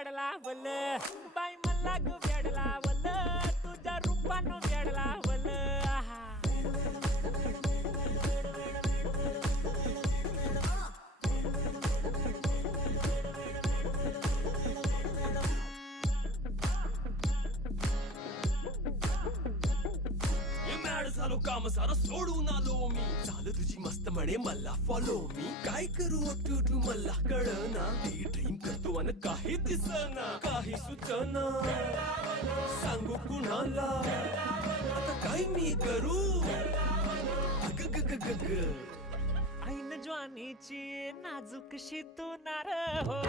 वेडला वल बाई मला ग वेडला वल तुझ्या रूपानं वेडला वल झालो काम सारा सोडून आलो मी झालं तुझी मस्त म्हणे मला फॉलो मी काय करू टू मला कळना ती ड्रीम करतो आणि काही दिसना काही सुचना सांगू कुणाला आता काय मी करू अग ग ग ग ग ऐन ज्वानीची नाजूक शी तू नार हो